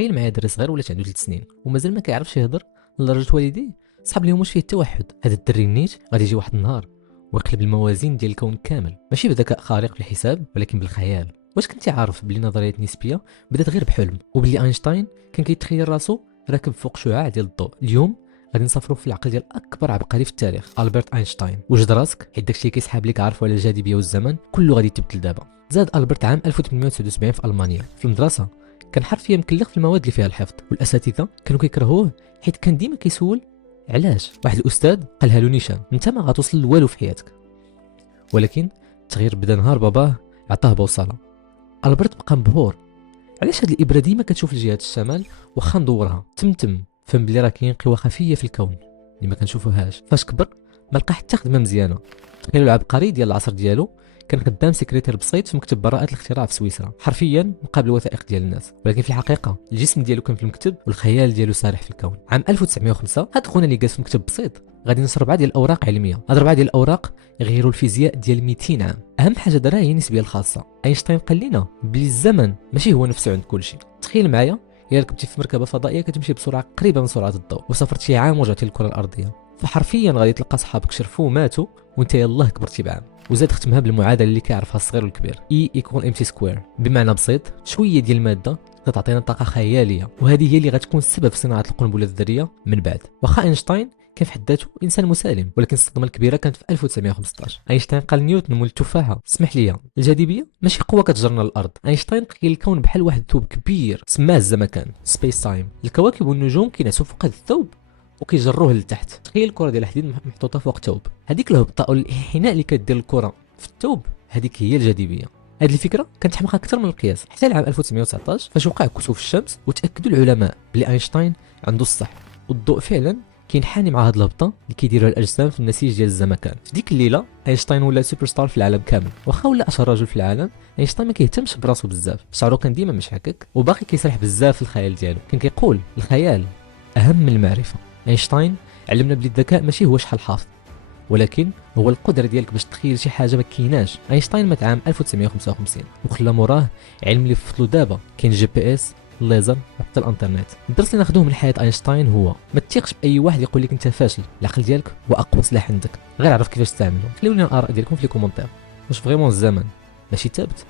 تخيل معايا دري صغير ولات عنده 3 سنين ومازال ما كيعرفش يهضر لدرجه والديه صحاب ليهم واش فيه التوحد. هذا الدري النيت غادي يجي واحد النهار ويقلب الموازين ديال الكون كامل، ماشي بذكاء خارق في الحساب ولكن بالخيال. واش كنتي عارف بلي نظريه النسبيه بدات غير بحلم، وبلي اينشتاين كان كيتخيل راسو راكب فوق شعاع ديال الضوء؟ اليوم غادي نسافروا في العقل ديال اكبر عبقري في التاريخ، البرت اينشتاين. وجد راسك حيت داكشي اللي كيسحاب ليك عارفو على الجاذبيه والزمن كله غادي يتبدل دابا. زاد البرت عام 1879 في المانيا. في المدرسه كان حرفيا مكلخ في المواد اللي فيها الحفظ، والاساتذه كانوا كيكرهوه حيت كان ديما كيسول علاش. واحد الاستاذ قالها له نيشان: انت ما غتوصل لوالو في حياتك. ولكن التغيير بدا نهار باباه عطاه بوصله. البرت بقى مبهور. علاش هاد الابره ديما كتشوف لجهه الشمال واخا ندورها؟ تمتم فهم بلي راه كاين قوى خفيه في الكون اللي ما كنشوفوهاش. فاش كبر ما لقى حتى خدمه مزيانه. تخيلوا العبقري ديال العصر ديالو كان خدام سكرتير بسيط في مكتب براءة الاختراع في سويسرا، حرفيا مقابل الوثائق ديال الناس. ولكن في الحقيقة الجسم ديالو كان في المكتب والخيال ديالو سارح في الكون. عام 1905 هاد خونا اللي جالس في مكتب بسيط غادي ينشر 4 ديال الاوراق علميه. هاد 4 ديال الاوراق يغيروا الفيزياء ديال 200 عام. اهم حاجه دارها هي النسبيه الخاصه. اينشتاين قال لنا بلي الزمن ماشي هو نفسه عند كل شيء. تخيل معايا الا ركبتي في مركبه فضائيه كتمشي بسرعه قريبه من سرعه الضوء وسافرت شي عام ورجعتي للكره الارضيه، فحرفيا غادي تلقى صحابك شرفوا وماتوا وانت يلاه كبرتي بعام. وزاد ختمها بالمعادله اللي كيعرفها الصغير والكبير: E equal mc سكوير. بمعنى بسيط شويه ديال الماده كتعطينا طاقه خياليه، وهذه هي اللي غتكون السبب في صناعه القنبله الذريه من بعد. واخا اينشتاين كان في حد ذاته انسان مسالم، ولكن الصدمه الكبيره كانت في 1915. اينشتاين قال نيوتن مول التفاحه: اسمح لي، الجاذبيه ماشي قوه كتجرنا للارض. اينشتاين تخيل الكون بحال واحد الثوب كبير سماه الزمكان، سبيس تايم. الكواكب والنجوم كينعسوا فوق هذا الثوب وكيجروه لتحت. تخيل الكره ديال الحديد محطوطه فوق ثوب، هذيك الهبطه او الانحناء اللي كدير الكره في الثوب هذيك هي الجاذبيه. هذه الفكره كانت حمقى اكثر من القياس، حتى العام 1919 فاش وقع كسوف الشمس وتاكدوا العلماء بلي اينشتاين عنده الصح، والضوء فعلا كينحني مع هاد الهبطه اللي كيديروها الاجسام في النسيج ديال الزمكان. في ديك الليله اينشتاين ولا سوبر ستار في العالم كامل. واخا ولا اشهر رجل في العالم، اينشتاين ما كيهتمش براسو بزاف. شعرو كان ديما مشعكك وباقي كيسرح بزاف في الخيال ديالو. كان كيقول الخيال اهم من المعرفه. اينشتاين علمنا بلي الذكاء ماشي هو شحال حافظ، ولكن هو القدره ديالك باش تخيل شي حاجه ما كايناش. اينشتاين مات عام 1955 وخلى موراه علم اللي فضلو دابا. كاين جي بي اس، الليزر، وحتى الانترنت. الدرس اللي ناخذوه من حياه اينشتاين هو ما تثيقش باي واحد يقول لك انت فاشل. العقل ديالك هو اقوى سلاح عندك، غير عرف كيفاش تستعمله. خليوني الاراء ديالكم في لي كومونتير. واش فريمون الزمن ماشي ثابت؟